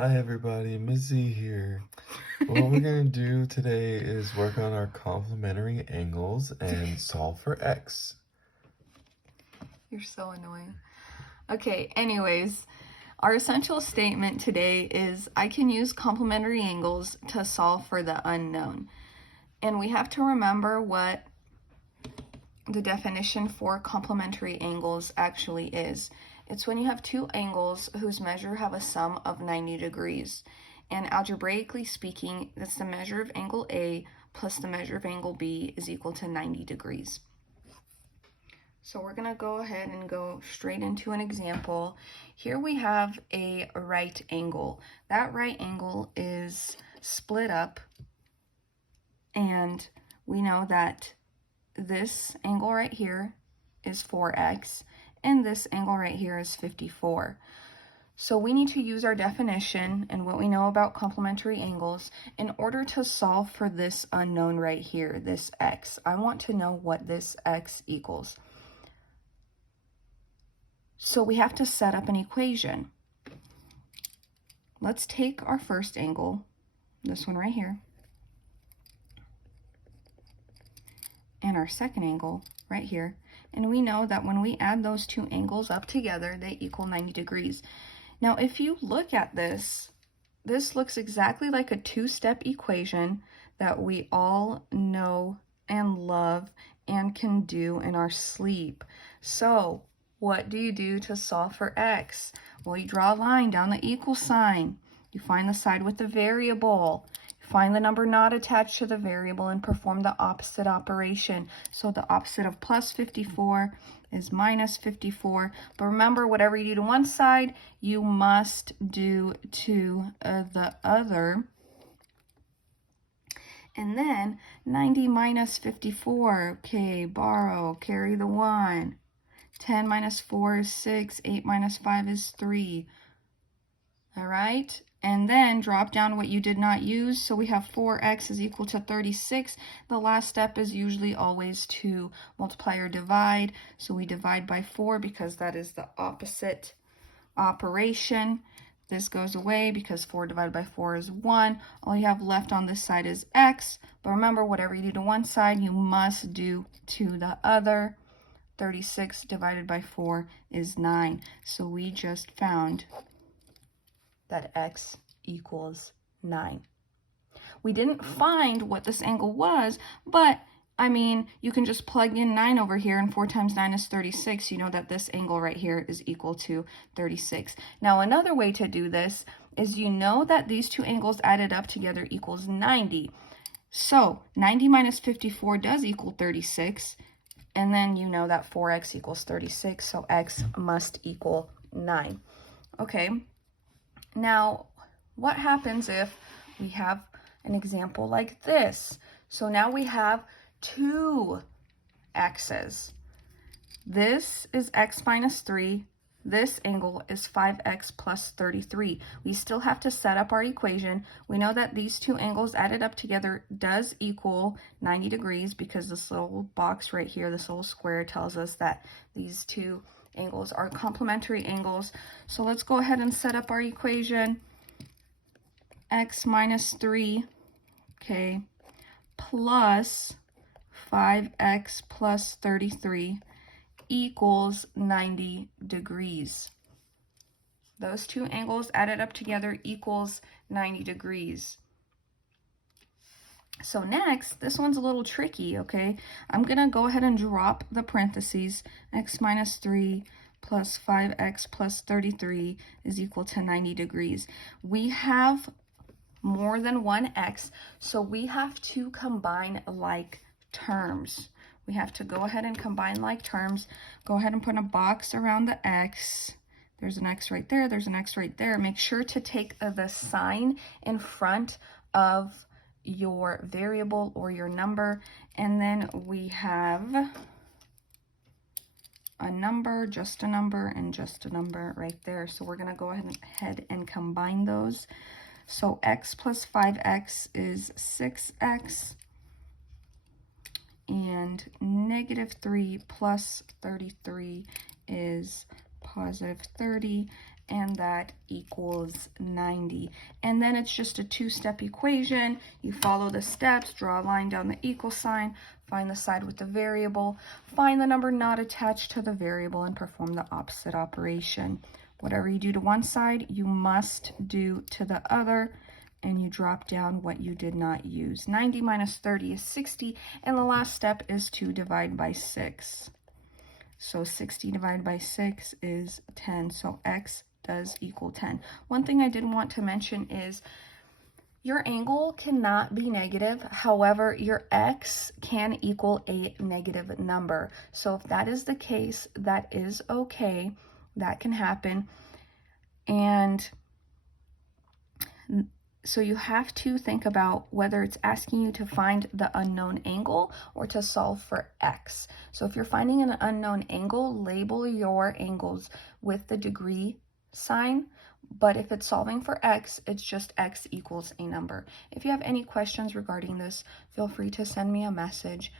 Hi everybody, Mizzy here. What we're going to do today is work on our complementary angles and solve for x. You're so annoying. Okay, anyways, our essential statement today is I can use complementary angles to solve for the unknown. And we have to remember what the definition for complementary angles actually is. It's when you have two angles whose measure have a sum of 90 degrees. And algebraically speaking, that's the measure of angle A plus the measure of angle B is equal to 90 degrees. So we're gonna go ahead and go straight into an example. Here we have a right angle. That right angle is split up, and we know that this angle right here is 4x, and this angle right here is 54. So we need to use our definition and what we know about complementary angles in order to solve for this unknown right here, this x. I want to know what this x equals. So we have to set up an equation. Let's take our first angle, this one right here, and our second angle right here. And we know that when we add those two angles up together, they equal 90 degrees. Now, if you look at this looks exactly like a two-step equation that we all know and love and can do in our sleep. So what do you do to solve for x? Well, you draw a line down the equal sign. You find the side with the variable. You find the number not attached to the variable and perform the opposite operation. So the opposite of plus 54 is minus 54. But remember, whatever you do to one side, you must do to the other. And then 90 minus 54, okay, borrow, carry the 1. 10 minus 4 is 6, 8 minus 5 is 3. All right, and then drop down what you did not use. So we have 4x is equal to 36. The last step is usually always to multiply or divide. So we divide by 4 because that is the opposite operation. This goes away because 4 divided by 4 is 1. All you have left on this side is x. But remember, whatever you do to one side, you must do to the other. 36 divided by 4 is 9. So we just found that x equals 9. We didn't find what this angle was, but I mean, you can just plug in 9 over here, and 4 times 9 is 36. You know that this angle right here is equal to 36. Now, another way to do this is you know that these two angles added up together equals 90. So 90 minus 54 does equal 36. And then you know that 4x equals 36, so x must equal 9. Okay, now what happens if we have an example like this? So now we have two x's. This is x minus 3. This angle is 5x plus 33. We still have to set up our equation. We know that these two angles added up together does equal 90 degrees because this little box right here, this little square, tells us that these two angles are complementary angles. So let's go ahead and set up our equation. X minus 3, okay, plus 5x plus 33 equals 90 degrees. Those two angles added up together equals 90 degrees. So next, this one's a little tricky, okay? I'm gonna go ahead and drop the parentheses. X minus 3 plus 5x plus 33 is equal to 90 degrees. We have more than one x, so we have to combine like terms. We have to go ahead and combine like terms. Go ahead and put a box around the x. There's an x right there. There's an x right there. Make sure to take the sign in front of your variable or your number. And then we have a number, just a number, and just a number right there. So we're going to go ahead and combine those. So x plus 5x is 6x. And negative 3 plus 33 is positive 30. and that equals 90. And then it's just a two-step equation. You follow the steps, draw a line down the equal sign, find the side with the variable, find the number not attached to the variable, and perform the opposite operation. Whatever you do to one side, you must do to the other, and you drop down what you did not use. 90 minus 30 is 60, and the last step is to divide by 6. So 60 divided by 6 is 10, so x does equal 10. One thing I did want to mention is your angle cannot be negative. However, your x can equal a negative number. So if that is the case, that is okay. That can happen. And so you have to think about whether it's asking you to find the unknown angle or to solve for x. So if you're finding an unknown angle, label your angles with the degree sign. But if it's solving for x, it's just x equals a number. If you have any questions regarding this, feel free to send me a message.